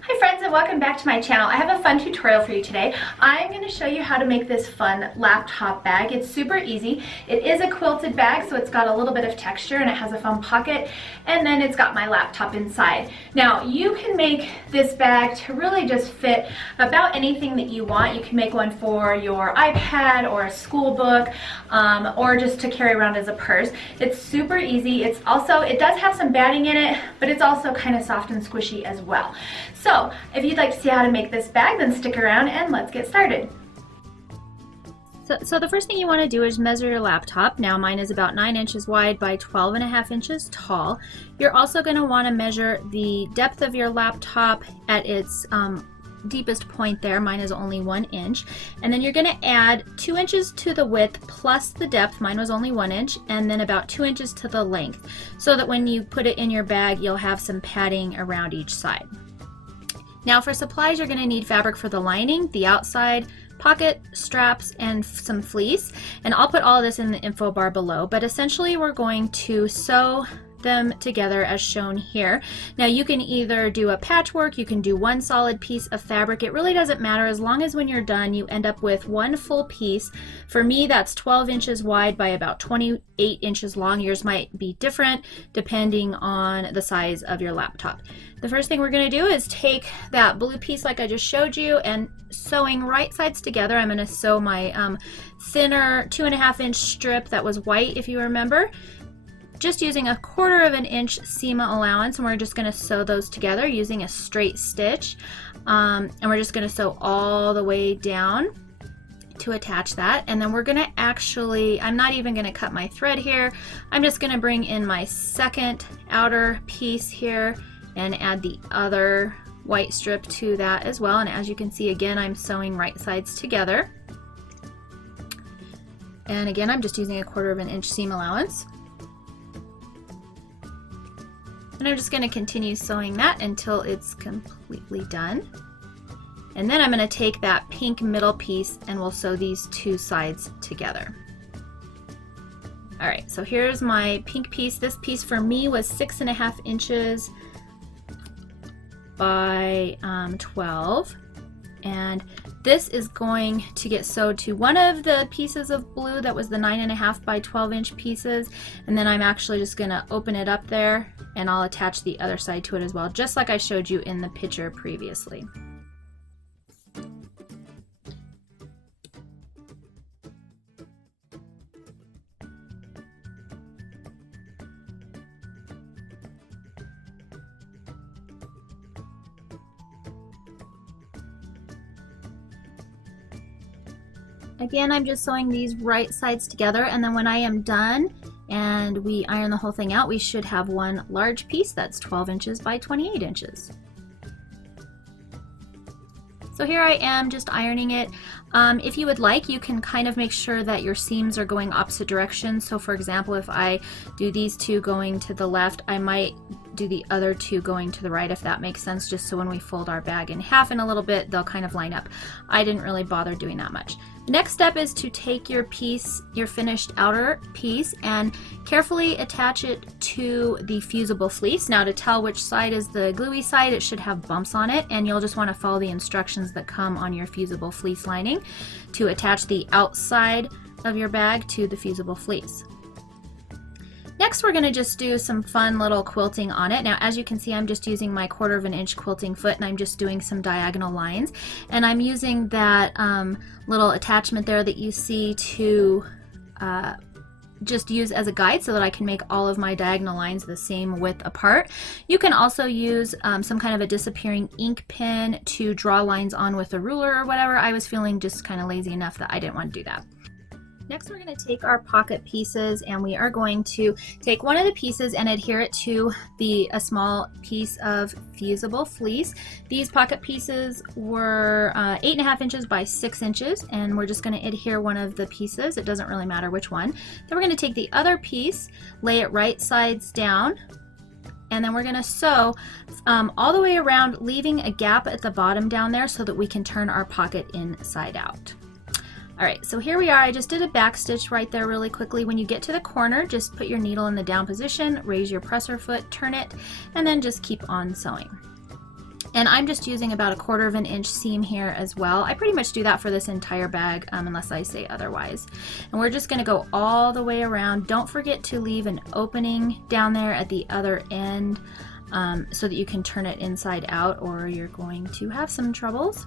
Hi friends, and welcome back to my channel. I have a fun tutorial for you today. I'm going to show you how to make this fun laptop bag. It's super easy. It is a quilted bag, so it's got a little bit of texture and it has a fun pocket, and then it's got my laptop inside. Now you can make this bag to really just fit about anything that you want. You can make one for your iPad or a school book, or just to carry around as a purse. It's super easy. It does have some batting in it, but it's also kind of soft and squishy as well. So if you'd like to see how to make this bag, then stick around and let's get started. So the first thing you want to do is measure your laptop. Now mine is about 9 inches wide by 12.5 inches tall. You're also going to want to measure the depth of your laptop at its deepest point there. Mine is only 1 inch. And then you're going to add 2 inches to the width plus the depth. Mine was only 1 inch. And then about 2 inches to the length, so that when you put it in your bag, you'll have some padding around each side. Now for supplies, you're going to need fabric for the lining, the outside, pocket, straps, and some fleece. And I'll put all this in the info bar below, but essentially we're going to sew them together as shown here. Now you can either do a patchwork, you can do one solid piece of fabric. It really doesn't matter, as long as when you're done you end up with one full piece. For me, that's 12 inches wide by about 28 inches long. Yours might be different depending on the size of your laptop. The first thing we're going to do is take that blue piece like I just showed you, and sewing right sides together, I'm going to sew my thinner 2.5 inch strip that was white, if you remember, just using 1/4 inch seam allowance, and we're just going to sew those together using a straight stitch, and we're just going to sew all the way down to attach that. And then we're going to I'm not even going to cut my thread here. I'm just going to bring in my second outer piece here and add the other white strip to that as well. And as you can see, again, I'm sewing right sides together. And again, I'm just using 1/4 inch seam allowance. And I'm just going to continue sewing that until it's completely done. And then I'm going to take that pink middle piece and we'll sew these two sides together. Alright, so here's my pink piece. This piece for me was 6.5 inches by 12. And this is going to get sewed to one of the pieces of blue that was the 9.5 by 12 inch pieces, and then I'm actually just going to open it up there and I'll attach the other side to it as well, just like I showed you in the picture previously. Again, I'm just sewing these right sides together, and then when I am done and we iron the whole thing out, we should have one large piece that's 12 inches by 28 inches. So here I am just ironing it. If you would like, you can kind of make sure that your seams are going opposite directions. So for example, if I do these two going to the left, I might do the other two going to the right, if that makes sense, just so when we fold our bag in half in a little bit, they'll kind of line up. I didn't really bother doing that much. Next step is to take your piece, your finished outer piece, and carefully attach it to the fusible fleece. Now to tell which side is the gluey side, it should have bumps on it, and you'll just want to follow the instructions that come on your fusible fleece lining to attach the outside of your bag to the fusible fleece. Next, we're going to just do some fun little quilting on it. Now, as you can see, I'm just using my 1/4 inch quilting foot, and I'm just doing some diagonal lines. And I'm using that little attachment there that you see to just use as a guide so that I can make all of my diagonal lines the same width apart. You can also use some kind of a disappearing ink pen to draw lines on with a ruler or whatever. I was feeling just kind of lazy enough that I didn't want to do that. Next, we're going to take our pocket pieces, and we are going to take one of the pieces and adhere it to a small piece of fusible fleece. These pocket pieces were 8.5 inches by 6 inches, and we're just going to adhere one of the pieces. It doesn't really matter which one. Then we're going to take the other piece, lay it right sides down, and then we're going to sew all the way around, leaving a gap at the bottom down there so that we can turn our pocket inside out. Alright, so here we are. I just did a back stitch right there really quickly. When you get to the corner, just put your needle in the down position, raise your presser foot, turn it, and then just keep on sewing. And I'm just using about 1/4 of an inch seam here as well. I pretty much do that for this entire bag unless I say otherwise. And we're just going to go all the way around. Don't forget to leave an opening down there at the other end so that you can turn it inside out, or you're going to have some troubles.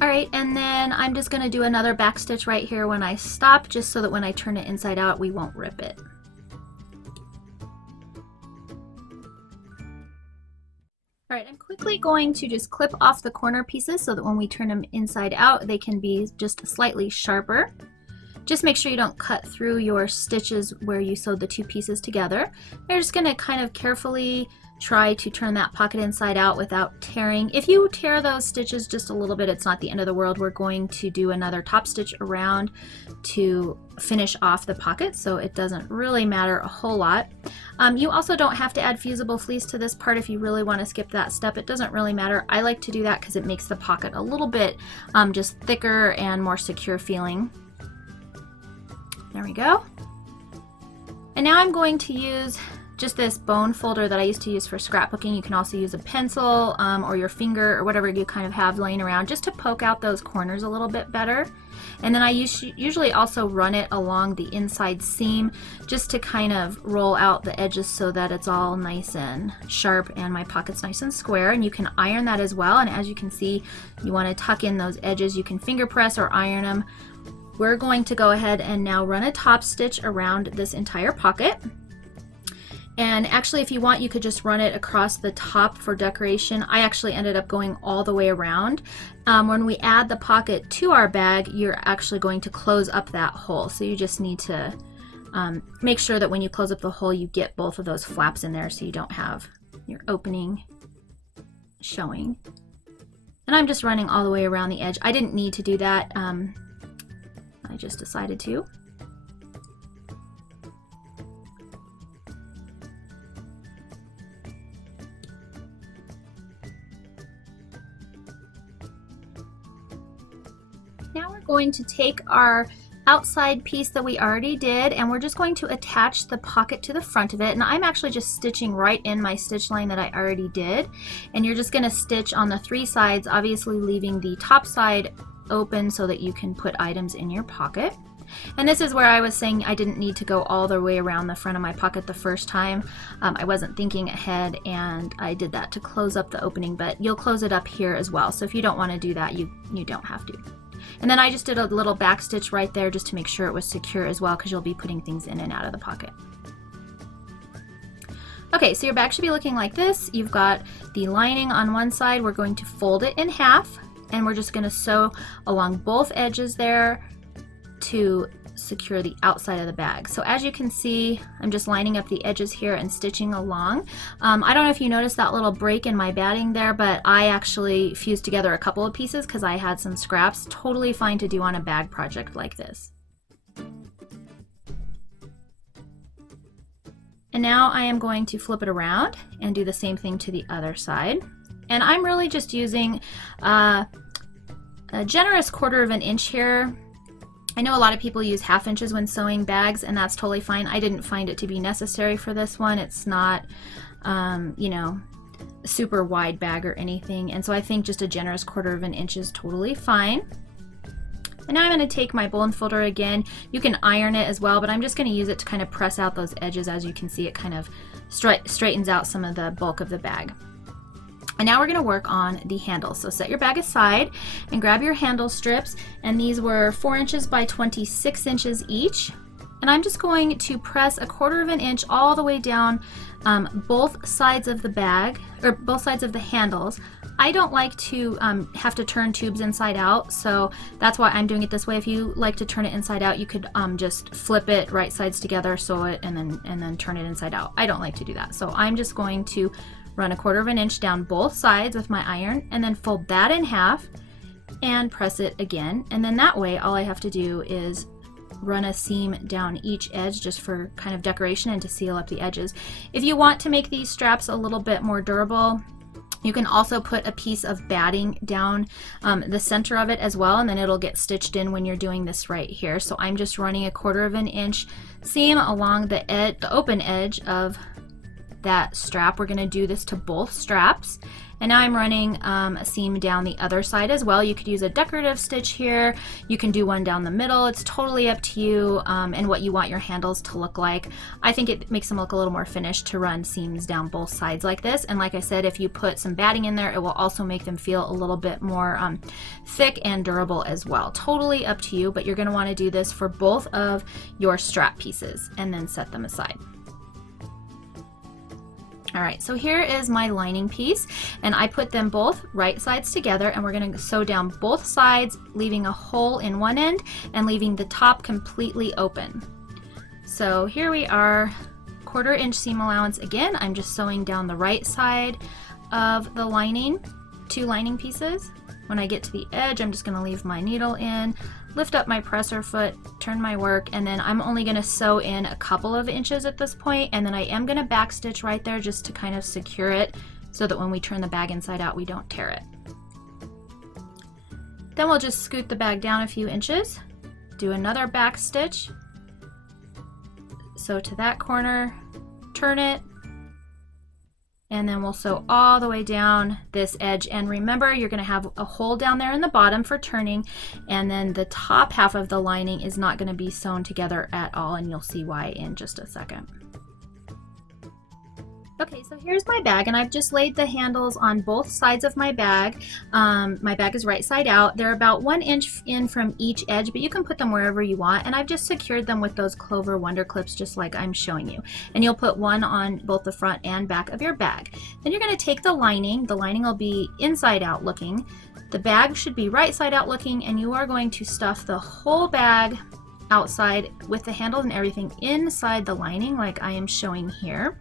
Alright, and then I'm just going to do another back stitch right here when I stop, just so that when I turn it inside out we won't rip it. Alright, I'm quickly going to just clip off the corner pieces so that when we turn them inside out they can be just slightly sharper. Just make sure you don't cut through your stitches where you sewed the two pieces together. You're just going to kind of carefully try to turn that pocket inside out without tearing. If you tear those stitches just a little bit, it's not the end of the world. We're going to do another top stitch around to finish off the pocket, so it doesn't really matter a whole lot. You also don't have to add fusible fleece to this part if you really want to skip that step. It doesn't really matter. I like to do that because it makes the pocket a little bit just thicker and more secure feeling. There we go. And now I'm going to use just this bone folder that I used to use for scrapbooking. You can also use a pencil or your finger or whatever you kind of have laying around just to poke out those corners a little bit better. And then I usually also run it along the inside seam just to kind of roll out the edges so that it's all nice and sharp and my pocket's nice and square. And you can iron that as well, and as you can see, you want to tuck in those edges. You can finger press or iron them. We're going to go ahead and now run a top stitch around this entire pocket. And actually, if you want, you could just run it across the top for decoration. I actually ended up going all the way around. When we add the pocket to our bag, you're actually going to close up that hole. So you just need to make sure that when you close up the hole, you get both of those flaps in there so you don't have your opening showing. And I'm just running all the way around the edge. I didn't need to do that. I just decided to. Now we're going to take our outside piece that we already did, and we're just going to attach the pocket to the front of it. And I'm actually just stitching right in my stitch line that I already did. And you're just going to stitch on the three sides, obviously leaving the top side open so that you can put items in your pocket. And this is where I was saying I didn't need to go all the way around the front of my pocket the first time. I wasn't thinking ahead, and I did that to close up the opening, but you'll close it up here as well. So if you don't want to do that, you don't have to. And then I just did a little back stitch right there just to make sure it was secure as well, because you'll be putting things in and out of the pocket. Okay, so your bag should be looking like this. You've got the lining on one side. We're going to fold it in half, and we're just going to sew along both edges there to secure the outside of the bag. So as you can see, I'm just lining up the edges here and stitching along. I don't know if you noticed that little break in my batting there, but I actually fused together a couple of pieces because I had some scraps. Totally fine to do on a bag project like this. And now I am going to flip it around and do the same thing to the other side. And I'm really just using a generous 1/4 of an inch here. I know a lot of people use 1/2 inches when sewing bags, and that's totally fine. I didn't find it to be necessary for this one. It's not, you know, a super wide bag or anything, and so I think just a generous 1/4 of an inch is totally fine. And now I'm going to take my bone folder again. You can iron it as well, but I'm just going to use it to kind of press out those edges. As you can see, it kind of straightens out some of the bulk of the bag. And now we're going to work on the handles. So set your bag aside and grab your handle strips, and these were 4 inches by 26 inches each. And I'm just going to press a 1/4 of an inch all the way down both sides of the bag, or both sides of the handles. I don't like to have to turn tubes inside out, so that's why I'm doing it this way. If you like to turn it inside out, you could just flip it right sides together, sew it, and then turn it inside out. I don't like to do that, so I'm just going to run a 1/4 of an inch down both sides with my iron, and then fold that in half and press it again. And then that way, all I have to do is run a seam down each edge just for kind of decoration and to seal up the edges. If you want to make these straps a little bit more durable, You can also put a piece of batting down the center of it as well, and then it'll get stitched in when you're doing this right here. So I'm just running a 1/4 of an inch seam along the open edge of that strap. We're going to do this to both straps. And now I'm running a seam down the other side as well. You could use a decorative stitch here. You can do one down the middle. It's totally up to you and what you want your handles to look like. I think it makes them look a little more finished to run seams down both sides like this. And like I said, if you put some batting in there, it will also make them feel a little bit more thick and durable as well. Totally up to you, but you're going to want to do this for both of your strap pieces and then set them aside. Alright, so here is my lining piece, and I put them both right sides together, and we're going to sew down both sides, leaving a hole in one end and leaving the top completely open. So here we are, 1/4 inch seam allowance again. I'm just sewing down the right side of the lining, 2 lining pieces. When I get to the edge, I'm just going to leave my needle in, lift up my presser foot, turn my work, and then I'm only going to sew in a couple of inches at this point, and then I am going to back stitch right there just to kind of secure it so that when we turn the bag inside out we don't tear it. Then we'll just scoot the bag down a few inches, do another back stitch, sew to that corner, turn it, and then we'll sew all the way down this edge. And remember, you're going to have a hole down there in the bottom for turning, and then the top half of the lining is not going to be sewn together at all, and you'll see why in just a second. Okay, so here's my bag, and I've just laid the handles on both sides of my bag. My bag is right side out. They're about 1 inch in from each edge, but you can put them wherever you want, and I've just secured them with those Clover Wonder Clips just like I'm showing you. And you'll put one on both the front and back of your bag. Then you're going to take the lining will be inside out looking. The bag should be right side out looking, and you are going to stuff the whole bag outside with the handles and everything inside the lining like I am showing here.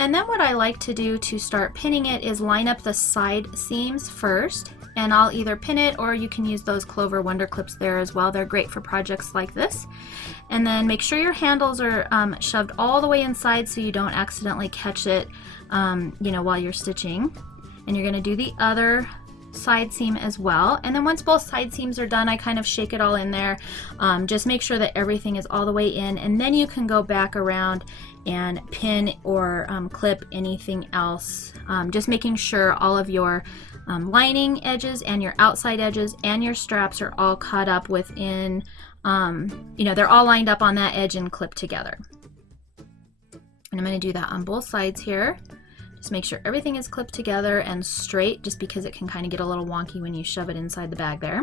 And then what I like to do to start pinning it is line up the side seams first, and I'll either pin it or you can use those Clover Wonder Clips there as well. They're great for projects like this. And then make sure your handles are shoved all the way inside so you don't accidentally catch it while you're stitching. And you're going to do the other side seam as well. And then once both side seams are done, I kind of shake it all in there. Just make sure that everything is all the way in, and then you can go back around and pin or clip anything else. Just making sure all of your lining edges and your outside edges and your straps are all caught up within, they're all lined up on that edge and clipped together. And I'm going to do that on both sides here. Just make sure everything is clipped together and straight, just because it can kind of get a little wonky when you shove it inside the bag there.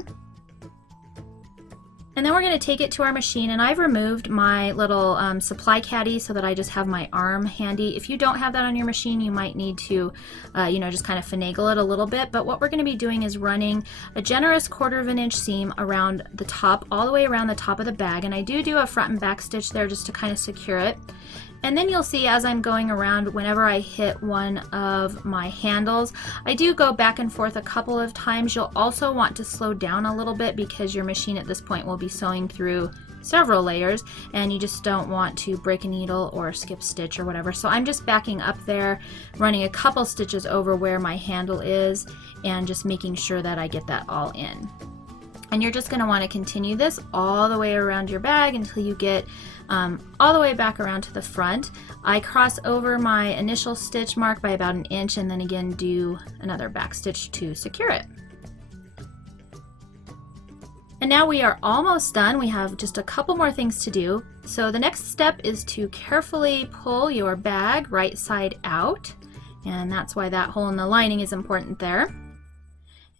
And then we're going to take it to our machine, and I've removed my little supply caddy so that I just have my arm handy. If you don't have that on your machine, you might need to, just kind of finagle it a little bit. But what we're going to be doing is running a generous 1/4 of an inch seam around the top, all the way around the top of the bag. And I do a front and back stitch there just to kind of secure it. And then you'll see as I'm going around, whenever I hit one of my handles, I do go back and forth a couple of times. You'll also want to slow down a little bit because your machine at this point will be sewing through several layers, and you just don't want to break a needle or skip stitch or whatever. So I'm just backing up there, running a couple stitches over where my handle is, and just making sure that I get that all in. And you're just going to want to continue this all the way around your bag until you get all the way back around to the front. I cross over my initial stitch mark by about 1 inch, and then again do another back stitch to secure it. And now we are almost done. We have just a couple more things to do. So the next step is to carefully pull your bag right side out, and that's why that hole in the lining is important there.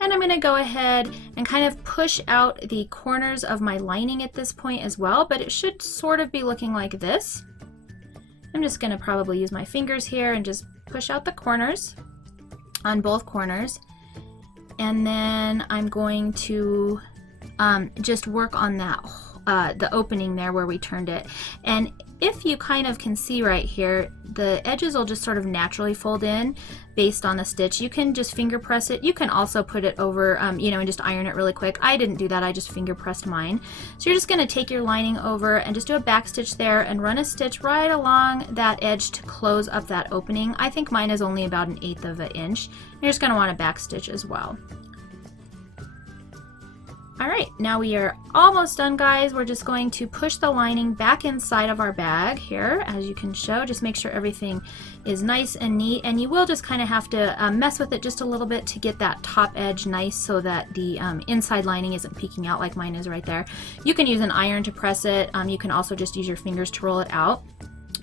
And I'm going to go ahead and kind of push out the corners of my lining at this point as well, but it should sort of be looking like this. I'm just going to probably use my fingers here and just push out the corners on both corners. And then I'm going to just work on that the opening there where we turned it. And if you kind of can see right here, the edges will just sort of naturally fold in based on the stitch. You can just finger press it. You can also put it over, you know, and just iron it really quick. I didn't do that, I just finger pressed mine. So you're just gonna take your lining over and just do a back stitch there and run a stitch right along that edge to close up that opening. I think mine is only about 1/8 of an inch. You're just gonna want a back stitch as well. Alright, now we are almost done, guys. We're just going to push the lining back inside of our bag here, as you can show. Just make sure everything is nice and neat, and you will just kind of have to mess with it just a little bit to get that top edge nice so that the inside lining isn't peeking out like mine is right there. You can use an iron to press it. You can also just use your fingers to roll it out.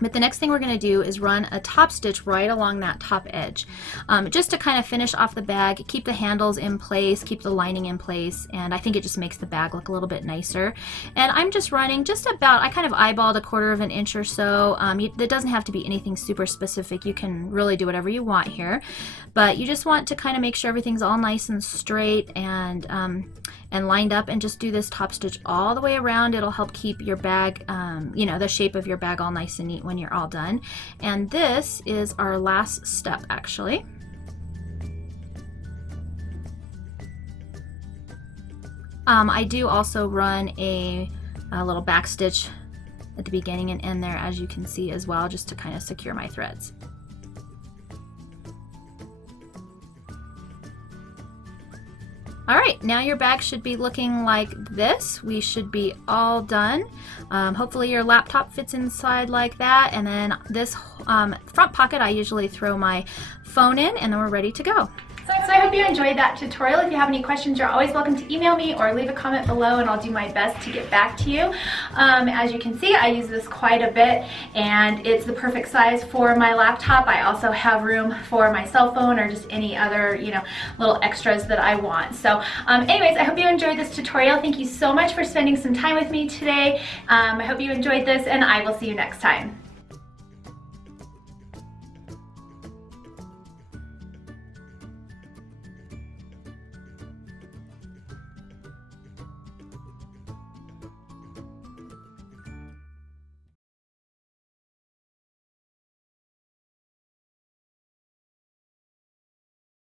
But the next thing we're going to do is run a top stitch right along that top edge, just to kind of finish off the bag, keep the handles in place, keep the lining in place, and I think it just makes the bag look a little bit nicer. And I'm just running just about, I kind of eyeballed 1/4 of an inch or so. It doesn't have to be anything super specific. You can really do whatever you want here, but you just want to kind of make sure everything's all nice and straight and lined up, and just do this top stitch all the way around. It'll help keep your bag, you know, the shape of your bag all nice and neat when you're all done. And this is our last step, actually. I do also run a little back stitch at the beginning and end there, as you can see as well, just to kind of secure my threads. Alright, now your bag should be looking like this. We should be all done. Hopefully your laptop fits inside like that, and then this front pocket I usually throw my phone in, and then we're ready to go. So I hope you enjoyed that tutorial. If you have any questions, you're always welcome to email me or leave a comment below, and I'll do my best to get back to you. As you can see, I use this quite a bit, and it's the perfect size for my laptop. I also have room for my cell phone or just any other, you know, little extras that I want. So anyways, I hope you enjoyed this tutorial. Thank you so much for spending some time with me today. I hope you enjoyed this, and I will see you next time.